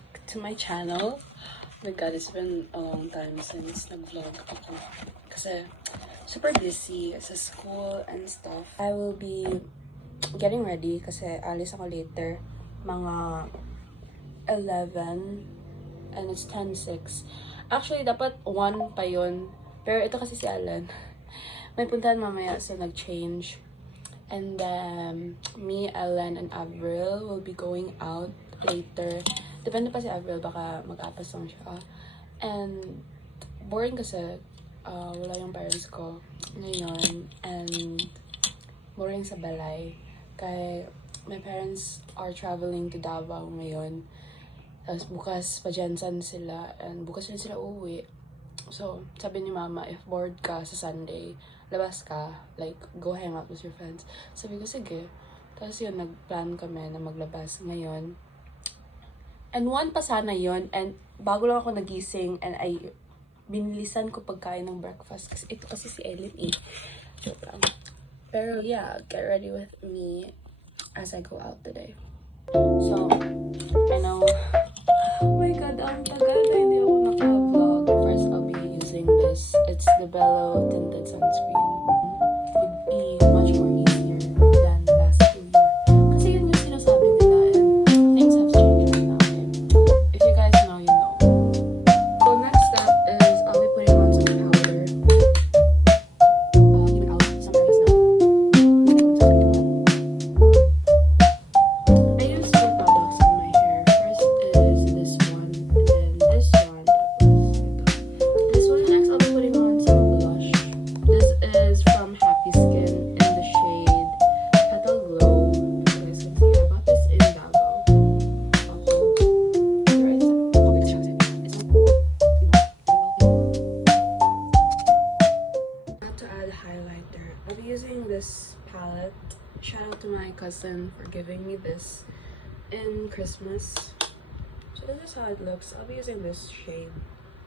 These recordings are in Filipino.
back to my channel. Oh my god, it's been a long time since nag-vlog ako. Kasi super busy sa school and stuff. I will be getting ready kasi alis ako later. Mga 11 and it's 10:06. Actually, dapat 1 pa yun. Pero ito kasi si Alan. May puntahan mamaya so nag-change. And then, me, Ellen, and Avril will be going out later. Depende pa si Avril, baka mag-apas lang siya. And, boring kasi, wala yung parents ko ngayon. And, boring sa balay. Kaya, my parents are traveling to Davao ngayon. Tapos, bukas pa Jensen sila. And, bukas rin sila uuwi. So, sabi ni Mama, if bored ka sa Sunday, labas ka, like, go hang out with your friends. Sabi ko, sige. Tapos yun, nag-plan kami na maglabas ngayon. And 1 pa sana yun, and bago lang ako nagising, and binilisan ko pagkain ng breakfast. Kasi ito kasi si Ellen eh. Joke lang. Pero yeah, get ready with me as I go out today. So, I know, oh my god, ang tagal na hindi ako naka-vlog. First, I'll be using this. It's the Bello Tinted Sunscreen. Would be much more easier than the last 2 years. Kasi yun yung sinasabi nila and things have changed right now. And if you guys know, you know. So next step is I'll be putting on some powder. Even out some areas now. I use 2 products on my hair. First is this one, and then this one. This one next, I'll be putting on some blush. This is from Happy Skin in the shade Petal Glow. You guys can see I bought this in Davao. Not to add highlighter, I'll be using this palette. Shout out to my cousin for giving me this in Christmas. So this is how it looks. I'll be using this shade.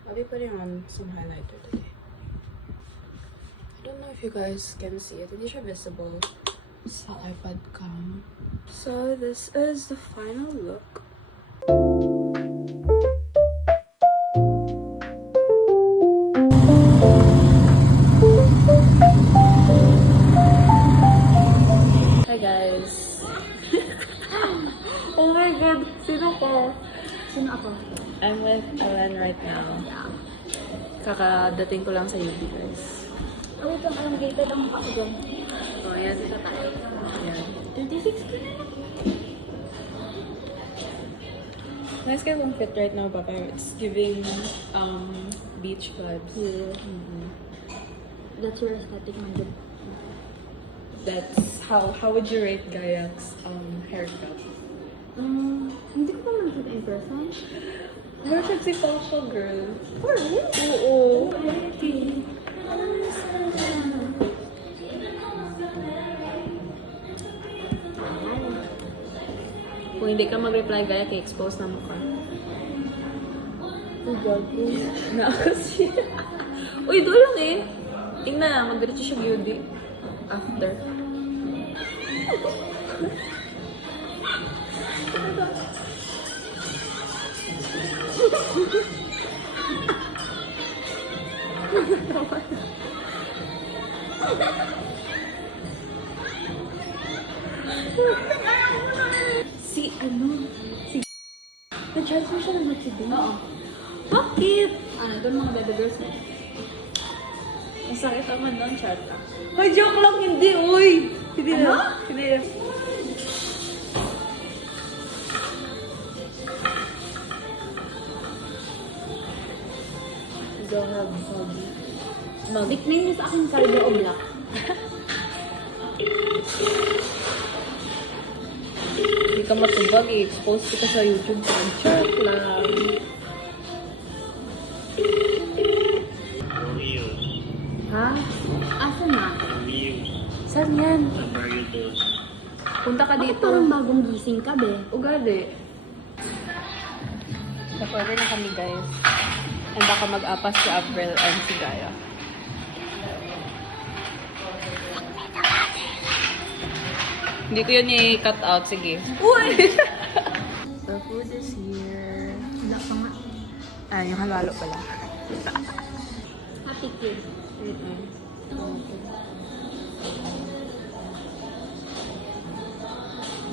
I'll be putting on some highlighter today. I don't know if you guys can see it. Hindi siya visible sa iPad cam. So this is the final look. Hi guys. Oh my god, sino ka? Sino ako? I'm with Ellen right now. Kakadating ko lang sa UP guys. Wait lang, alam, gated ang mukha ko dyan. Oh, yan. Yan. 36 ka na. Nice guys ang fit right now, Papa. It's giving beach vibes. Yeah. Mm-hmm. That's your aesthetic man dyan. That's how would you rate Gayak's haircut? Hindi ko pa nakita in person. Perfect si Papa, girl. For real? Oo. Okay. Kung hindi ka mag-reply, Gayak, i-expose na mukha. Na kasi. Uy, doon lang eh. Tingnan, mag-diretso siya beauty. After. Si na-transfer siya ng Mexico? Oo. Bakit? Doon mga baby girls na. Masakit naman doon, chat lang. Ay, joke lang, hindi, uy! Hindi na. Hindi na. Don't have hobby. Nickname niya sa akin, Cardio o Black. Hindi ka matubag, i-expose kita sa YouTube. Chat lang. Ha? Asa na? Saan yan? Punta ka Bakit dito. parang bagong gising ka, be? Ugali. Nag-order na kami, guys. And baka mag-apas si Avril and si Gaya. Hindi ko yun i-cut out. Sige. Uy! food is here. Wala pa nga. Ah, yung halo-halo pala. Happy kid.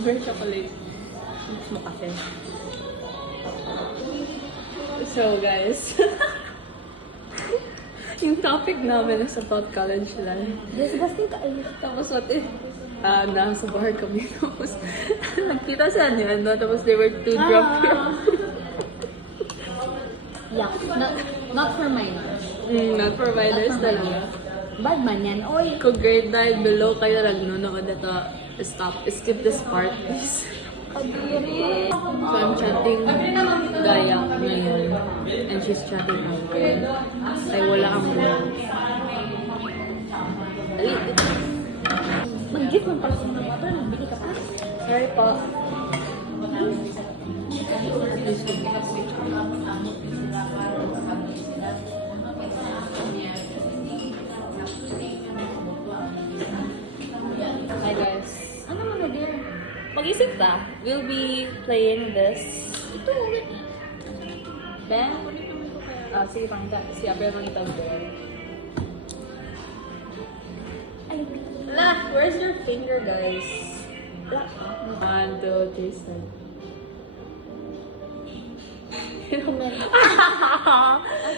Very chocolate. Mix mo kape. So guys, yung topic namin is about college life. Disgusting ka ay. Tapos what if, nasa bar kami. Tapos, nagkita siya niya, no? Tapos they were too drunk. Yeah. Not for minors. Not for minors Not for talaga. Bad man yan. Oy. Kung grade 9 below kayo nagnunood ito, skip this part, please. Kadiri. So I'm chatting Gaya ngayon. And she's chatting Alvin. Ay wala ang buhay. Mag-gift ng person ng water. Nagbili ka pa. Sorry po. Hi guys. Ano mo na dear? Mag-isip ba? We'll be playing this. Ito. Then, sige pangita. Si April mangita ko. Ay. La, where's your finger, guys? La. 1, 2, 3, start.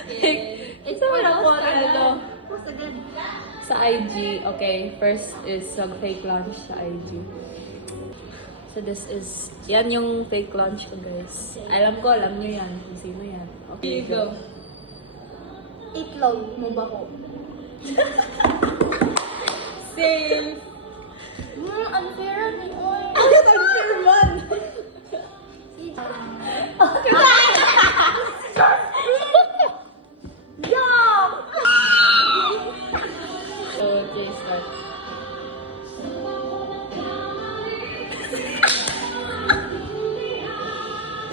Okay. It's a ano. Post agad. Sa IG, okay. First is fake launch sa IG. So this is, yan yung fake launch ko, guys. Alam nyo yan. Kung sino yan. Okay, go. Itlog mo ba ko? Same. Unfair ni Oy. Unfair man. So, okay, start.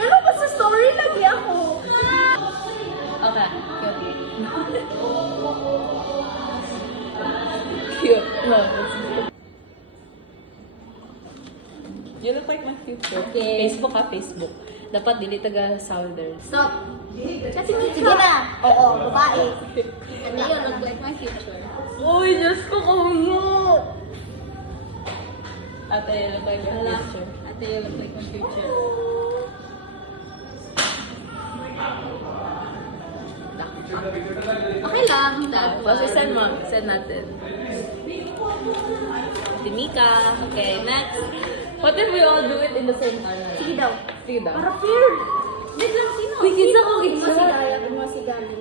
Ano ba sa story lagi ako? Okay, cute. Cute. No, that's cute. You look like my future. Okay. Facebook ha, Facebook. Dapat dili taga Southern. Stop. Sige na. Oo, babae. Ano yun? Look like my future. Uy, Diyos ko, kumot! Ate, you look like my future. Ate, you look like my future. Okay lang. Tapos, send mo. Send natin. Timika. Okay, next. What if we all do it in the same time? Sige daw. Sige daw. Para fair. Wait lang, sino? Uy, kinsa ko, kinsa? Mo si Gaya, mo si Gali.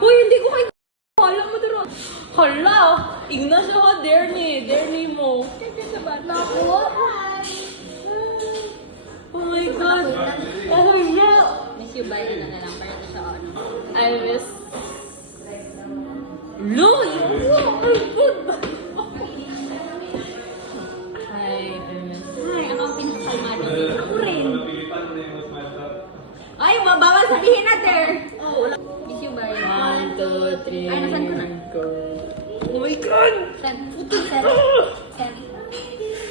Uy, hindi ko kayo. Hala mo dito. Hala! Igna siya ka, dare ni mo. Naku, hi. Oh my God. Oh my God. Miss you by na lang para ito siya ano. I miss... No! My God! Hi, I miss... Hi, ako ang pinakakalmado. Ako rin. Ay, mabawal sabihin natin. Oh, wala. Miss you by. 1, 2, 3, Ay, nasan ko na? go. Oh my God! Send. Send. Send.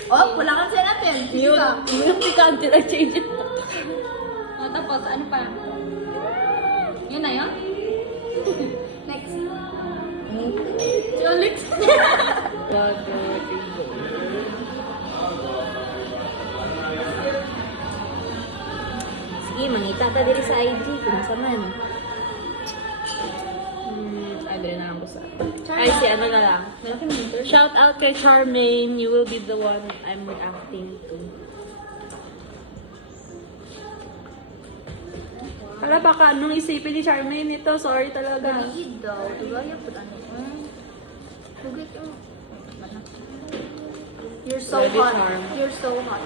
Oh, wala kang send natin. Sige Yun, ka. yung pikante na change it. Oh, tapos, ano pa? Yun na yun? Next. Si Alex. 1, 2, 3, go. Sige, mangita ta diri sa IG. Kung sa man. Ay, dali na lang ko sa... Ay, si ano na lang. Malaki mo ito. Shout out kay Charmaine. You will be the one I'm reacting to. Hala, baka anong isipin ni Charmaine ito? Sorry talaga. Galiid daw. Tugaya po ano. Tugay yung... You're so Baby hot. charm. You're so hot.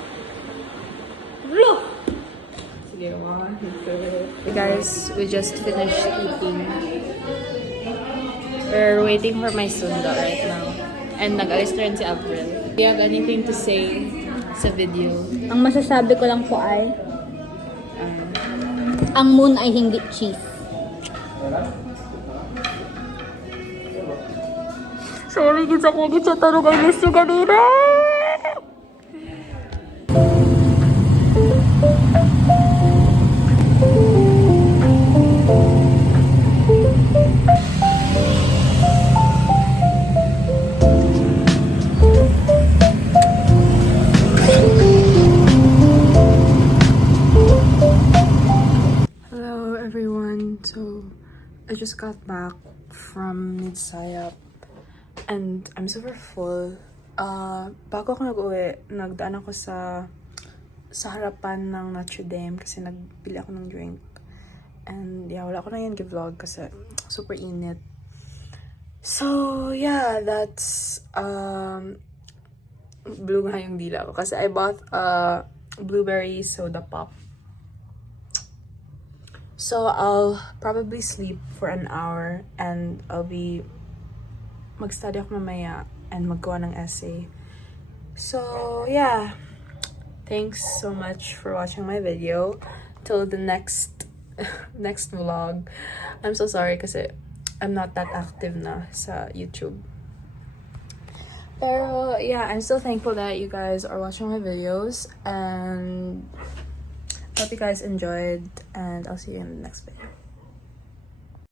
Look! Sige, 1, 2... Hey guys, we just finished eating. We're waiting for my sundo right now. And nag-alis na rin si April. Do you have anything to say sa video? Ang masasabi ko lang po ay, ang moon ay hindi cheese. Sorry, gitsa ko gitsa tarong I miss you kanina! So, I just got back from Midsayap and I'm super full. Bago ako nag-uwi, nagdaan ako sa harapan ng Notre Dame kasi nagbili ako ng drink. And yeah, wala ko na yan vlog kasi super init. So, yeah, that's blue nga yung dila ko kasi I bought blueberry soda pop. So, I'll probably sleep for an hour and mag-study ako mamaya and maggawa ng essay. So, yeah. Thanks so much for watching my video. Till the next vlog. I'm so sorry kasi I'm not that active na sa YouTube. Pero, yeah, I'm still thankful that you guys are watching my videos and hope you guys enjoyed, and I'll see you in the next video.